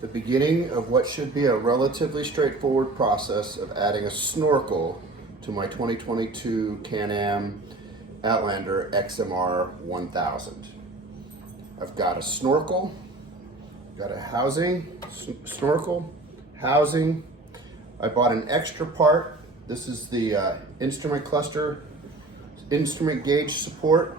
the beginning of what should be a relatively straightforward process of adding a snorkel to my 2022 Can-Am Outlander XMR 1000. I've got a snorkel, got a housing, snorkel, housing. I bought an extra part. This is the instrument cluster, instrument gauge support.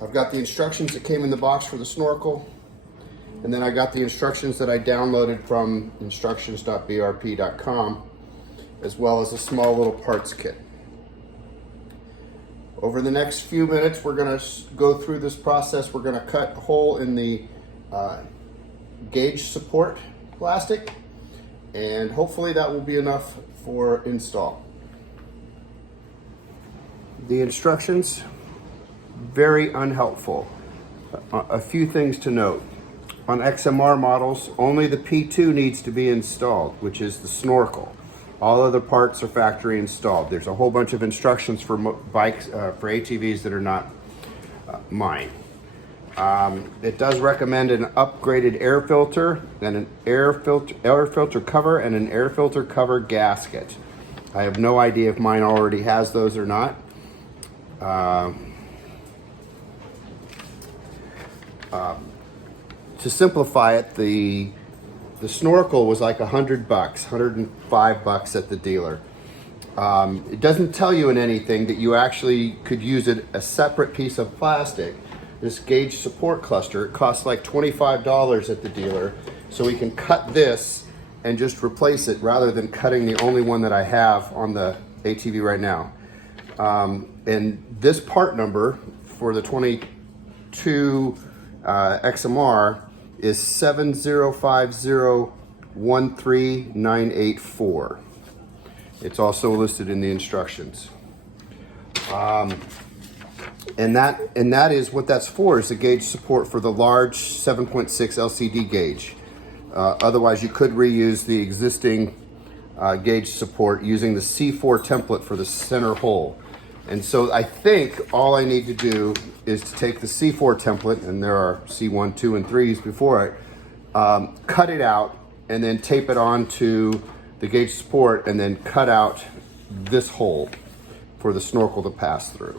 I've got the instructions that came in the box for the snorkel. And then I got the instructions that I downloaded from instructions.brp.com, as well as a small little parts kit. Over the next few minutes, we're gonna go through this process. We're gonna cut a hole in the gauge support plastic, and hopefully that will be enough for install. The instructions, very unhelpful. A few things to note. On XMR models, only the P2 needs to be installed, which is the snorkel. All other parts are factory installed. There's a whole bunch of instructions for bikes, for ATVs that are not mine. It does recommend an upgraded air filter and an air filter cover and an air filter cover gasket. I have no idea if mine already has those or not. To simplify it, the snorkel was like $100, $105 at the dealer. It doesn't tell you in anything that you actually could use a separate piece of plastic. This gauge support cluster, it costs like $25 at the dealer, so we can cut this and just replace it rather than cutting the only one that I have on the ATV right now. And this part number for the 22 XMR is 705013984. It's also listed in the instructions. And that is what that's for, is the gauge support for the large 7.6 LCD gauge. Otherwise, you could reuse the existing gauge support using the C4 template for the center hole. And so I think all I need to do is to take the C4 template, and there are C1, 2, and 3s before it, cut it out, and then tape it onto the gauge support, and then cut out this hole for the snorkel to pass through.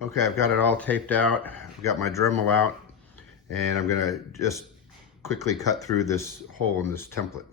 Okay, I've got it all taped out. I've got my Dremel out, and I'm gonna just quickly cut through this hole in this template.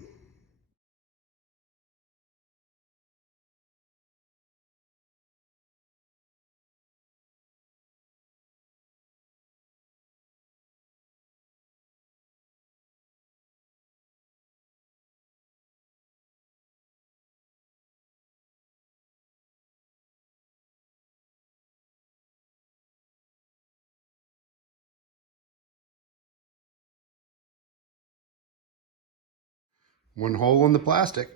One hole in the plastic.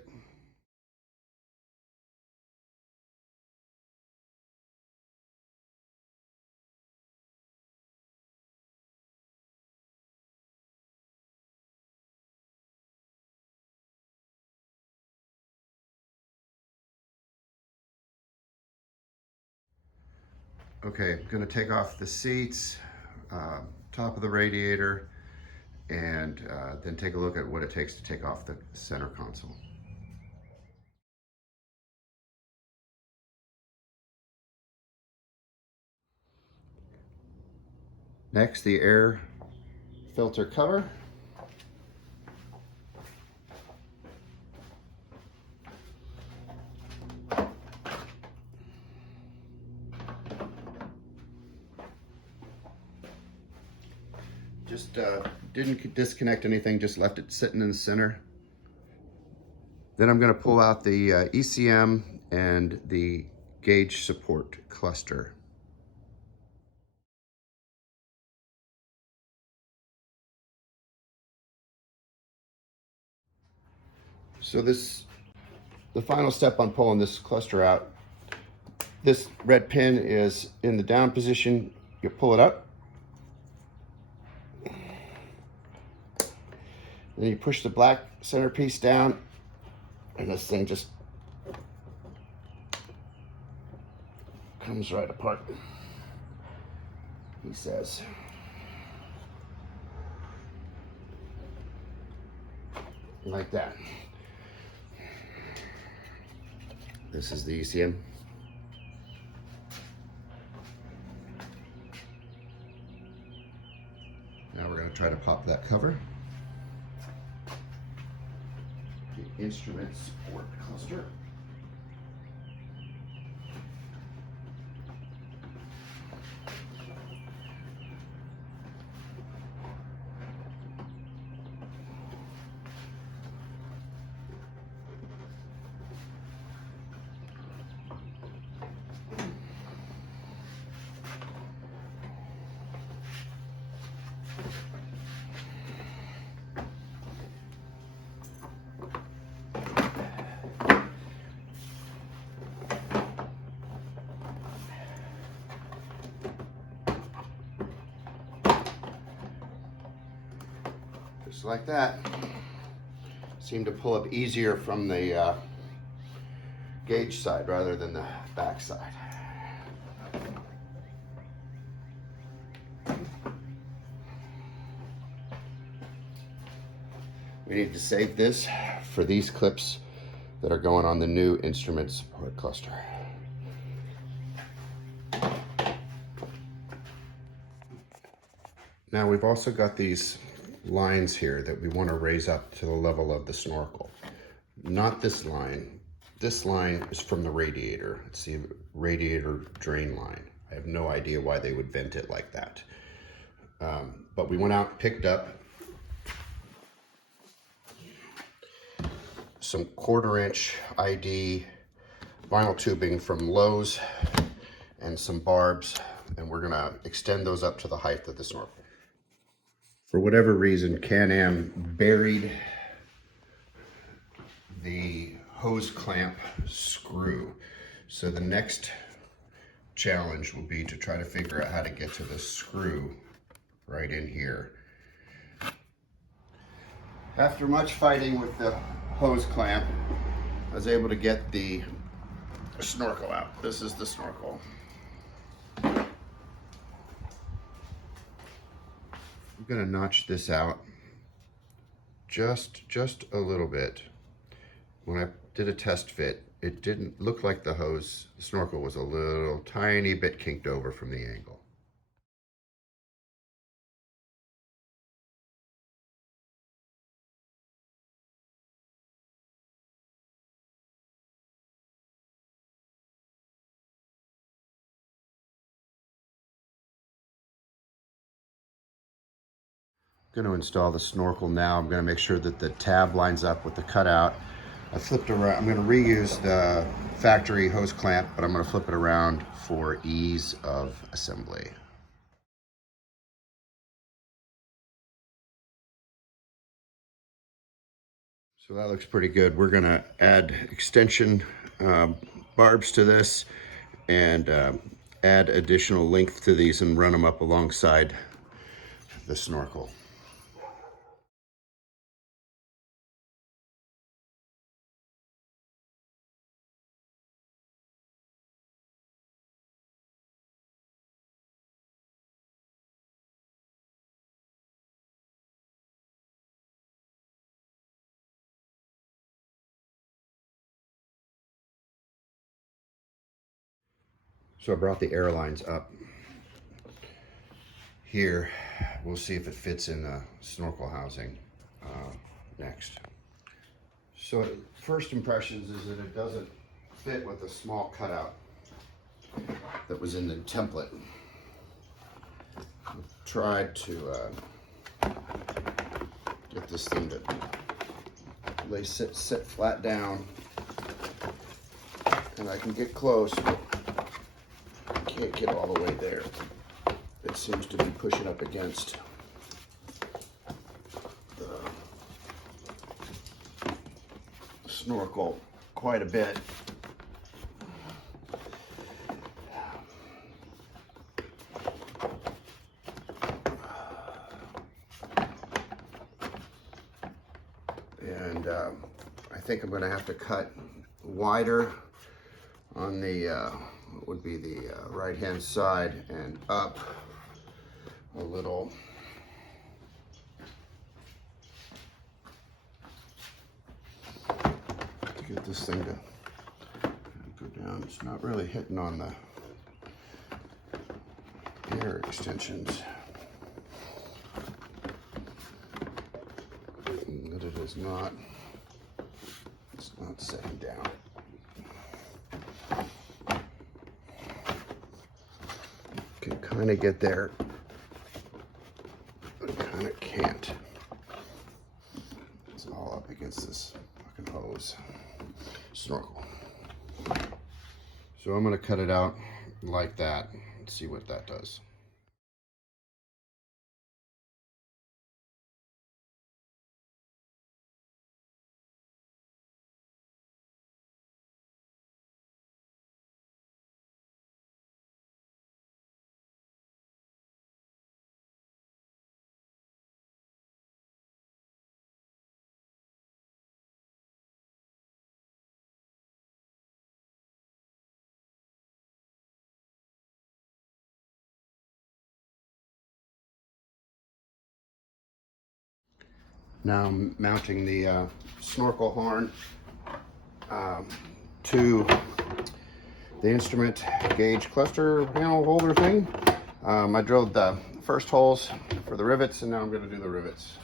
Okay, I'm gonna take off the seats, top of the radiator, and then take a look at what it takes to take off the center console. Next, the air filter cover. Just didn't disconnect anything, just left it sitting in the center. Then I'm going to pull out the ECM and the gauge support cluster. So the final step on pulling this cluster out, this red pin is in the down position. You pull it up. Then you push the black centerpiece down, and this thing just comes right apart, he says. Like that. This is the ECM. Now we're going to try to pop that cover. The instrument support cluster. Just like that. Seem to pull up easier from the gauge side rather than the back side. We need to save this for these clips that are going on the new instrument support cluster. Now we've also got these lines here that we want to raise up to the level of the snorkel. Not this line. This line is from the radiator. It's the radiator drain line. I have no idea why they would vent it like that. But we went out and picked up some 1/4 inch ID vinyl tubing from Lowe's and some barbs, and we're gonna extend those up to the height of the snorkel. For whatever reason, Can-Am buried the hose clamp screw. So the next challenge will be to try to figure out how to get to the screw right in here. After much fighting with the hose clamp, I was able to get the snorkel out. This is the snorkel. I'm gonna notch this out just a little bit. When I did a test fit, it didn't look like the snorkel was a little tiny bit kinked over from the angle. I'm going to install the snorkel now. I'm going to make sure that the tab lines up with the cutout. I flipped around. I'm going to reuse the factory hose clamp, but I'm going to flip it around for ease of assembly. So that looks pretty good. We're going to add extension barbs to this and add additional length to these and run them up alongside the snorkel. So I brought the airlines up here. We'll see if it fits in the snorkel housing next. So first impressions is that it doesn't fit with the small cutout that was in the template. I've tried to get this thing to sit flat down, and I can get close, but I can't get all the way there. It seems to be pushing up against the snorkel quite a bit. think I'm going to have to cut wider on the what would be the right hand side and up a little. To get this thing to go down. It's not really hitting on the air extensions. But it is not, it's not setting down. Can kind of get there, but kind of can't. It's all up against this fucking hose. Snorkel. So I'm going to cut it out like that and see what that does. Now I'm mounting the snorkel horn to the instrument gauge cluster panel holder thing. I drilled the first holes for the rivets, and now I'm going to do the rivets.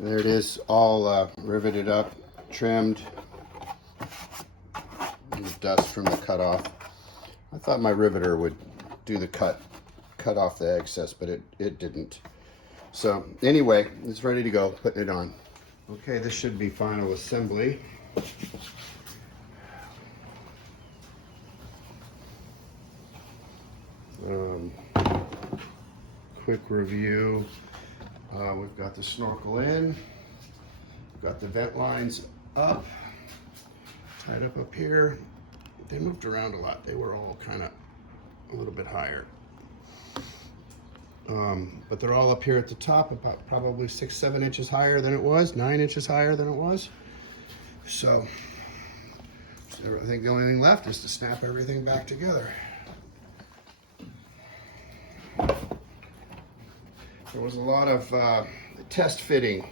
There it is, all riveted up, trimmed, and the dust from the cutoff. I thought my riveter would do the cut off the excess, but it didn't. So anyway, it's ready to go, putting it on. Okay, this should be final assembly. Quick review. We've got the snorkel in, we've got the vent lines up, tied up here. They moved around a lot. They were all kind of a little bit higher. But they're all up here at the top, about probably 6-7 inches higher than it was, 9 inches higher than it was. So I think the only thing left is to snap everything back together. There was a lot of test fitting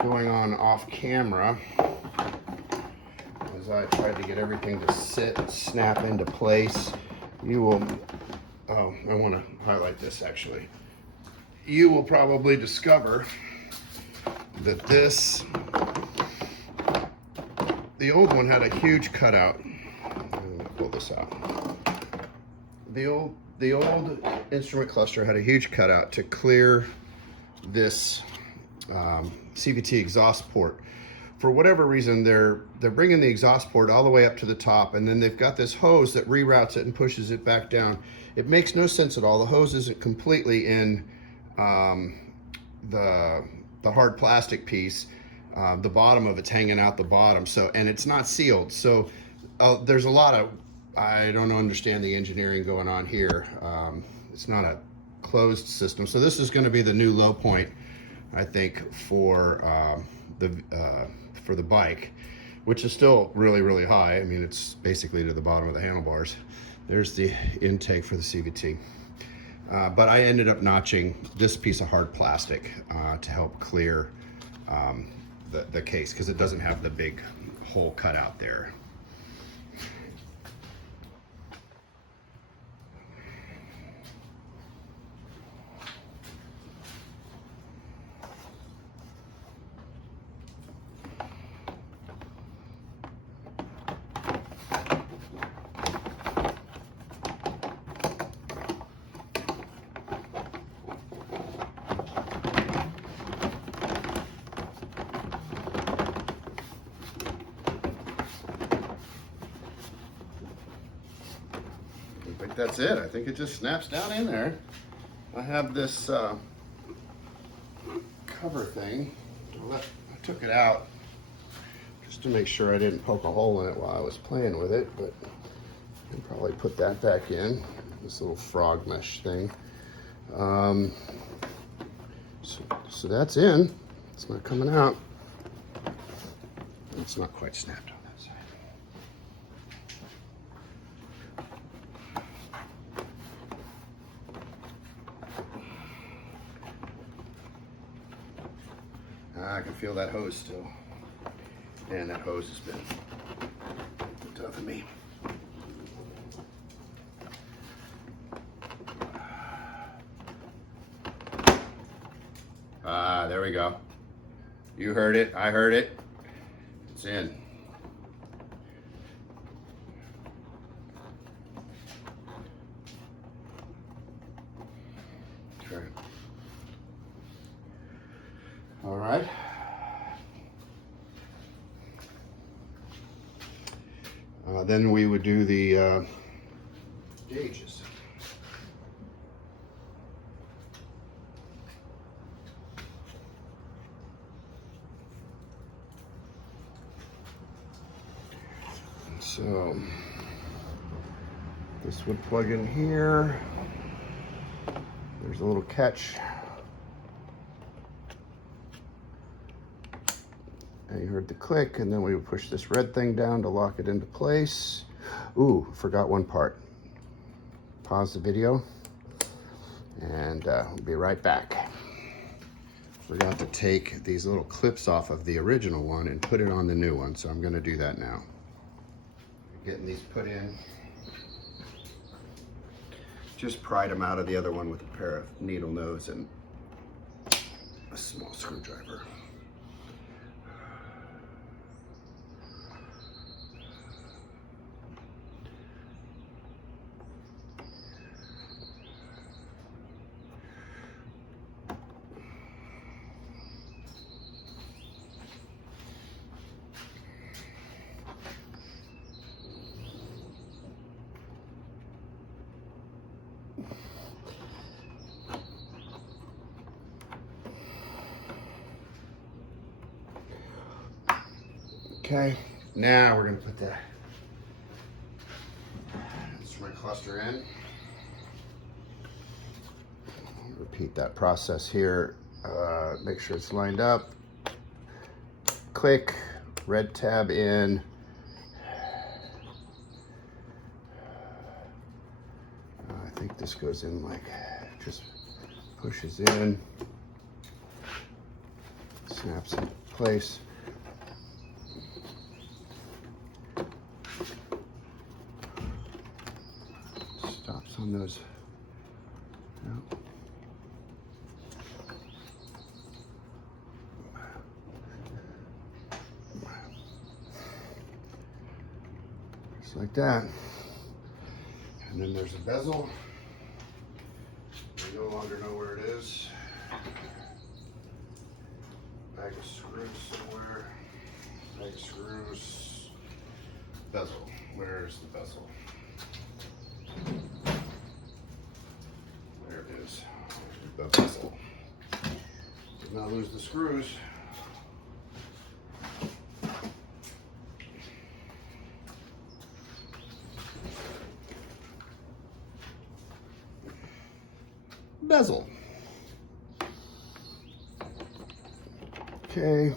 going on off camera as I tried to get everything to sit and snap into place. You will, oh, I want to highlight this actually. You will probably discover that the old one had a huge cutout. I'm gonna pull this out. The old instrument cluster had a huge cutout to clear this CVT exhaust port. For whatever reason, they're bringing the exhaust port all the way up to the top, and then they've got this hose that reroutes it and pushes it back down. It makes no sense at all. The hose isn't completely in the hard plastic piece. The bottom of it's hanging out the bottom, so, and it's not sealed. So there's a lot of, I don't understand the engineering going on here. It's not a closed system. So this is going to be the new low point, I think, for the bike, which is still really, really high. I mean, it's basically to the bottom of the handlebars. There's the intake for the CVT. But I ended up notching this piece of hard plastic to help clear the case, because it doesn't have the big hole cut out there. that's it. I think it just snaps down in there. I have this cover thing. I took it out just to make sure I didn't poke a hole in it while I was playing with it, but I can probably put that back in. This little frog mesh thing. So that's in. It's not coming out. It's not quite snapped on that side. I can feel that hose still. And that hose has been tough on me. There we go. You heard it, I heard it. It's in. Okay. All right. Then we would do the gauges. So this would plug in here. There's a little catch. And you heard the click, and then we would push this red thing down to lock it into place. Ooh, forgot one part. Pause the video, and we'll be right back. Forgot to take these little clips off of the original one and put it on the new one, so I'm gonna do that now. Getting these put in. Just pried them out of the other one with a pair of needle nose and a small screwdriver. Okay, now we're gonna put the instrument cluster in. Repeat that process here. Make sure it's lined up. Click, red tab in. I think this goes in like, just pushes in, snaps in place. Stops on those. No. Just like that. And then there's a bezel. I no longer know where it is. Bag of screws somewhere. Bag of screws. Bezel. Where's the bezel? There it is. The bezel. Did not lose the screws. Bezel. Okay.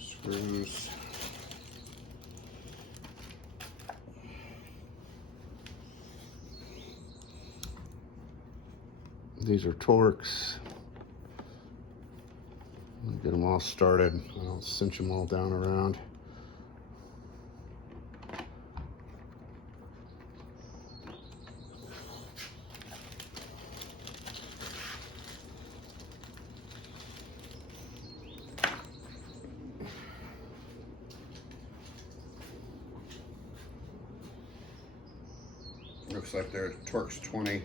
Screws. These are Torx. Get them all started. I'll cinch them all down around. Looks like they're Torx 20.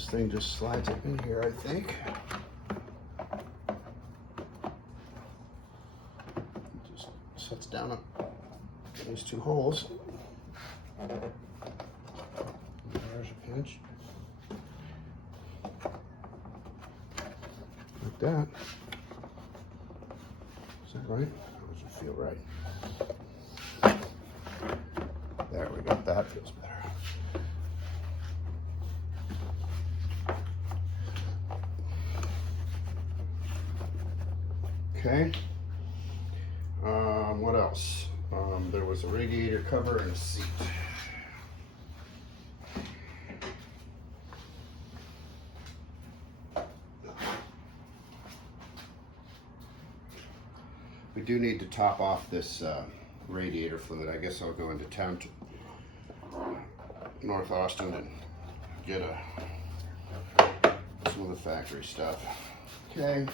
This thing just slides up in here, I think. Just sets down these two holes. There's a pinch. Like that. Is that right? That doesn't feel right. There we go. That feels better. Okay. What else? There was a radiator cover and a seat. We do need to top off this radiator fluid. I guess I'll go into town to North Austin and get some of the factory stuff. Okay.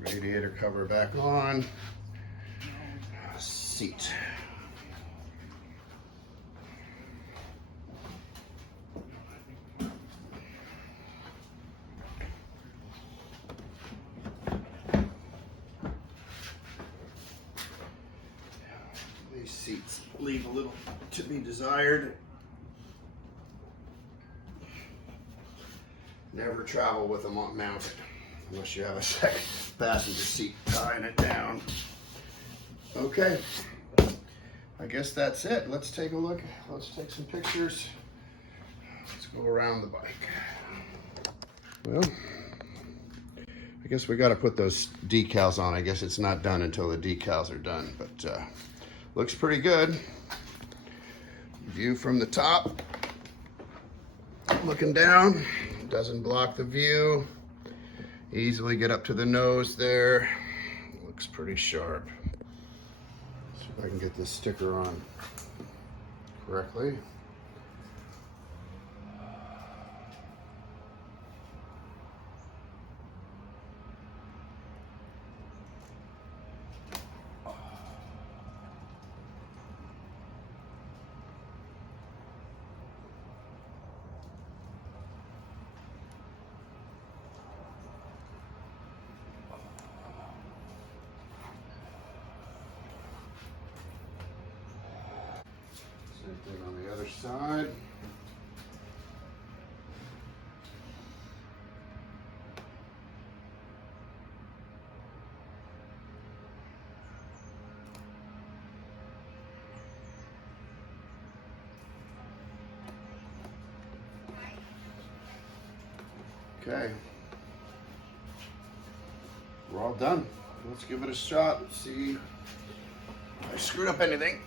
Radiator cover back on. Seat. These seats leave a little to be desired. Never travel with them mounted unless you have a second passenger seat tying it down. Okay, I guess that's it. Let's take a look. Let's take some pictures. Let's go around the bike. Well, I guess we got to put those decals on. I guess it's not done until the decals are done, but looks pretty good. View from the top. Looking down, doesn't block the view. Easily get up to the nose there. Looks pretty sharp. See if I can get this sticker on correctly. Same thing on the other side. Okay, we're all done. Let's give it a shot. See if I screwed up anything.